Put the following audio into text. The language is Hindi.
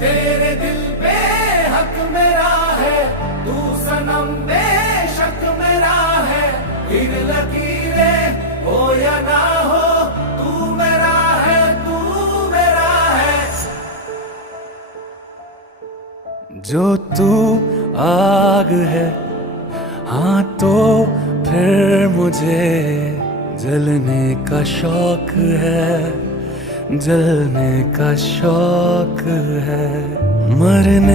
तेरे दिल पे हक मेरा है, तू सनम बेशक मेरा है। फिर लकीरें हो या ना हो, तू मेरा है, तू मेरा है। जो तू आग है, हाँ तो फिर मुझे जलने का शौक है, जलने का शौक है। मरने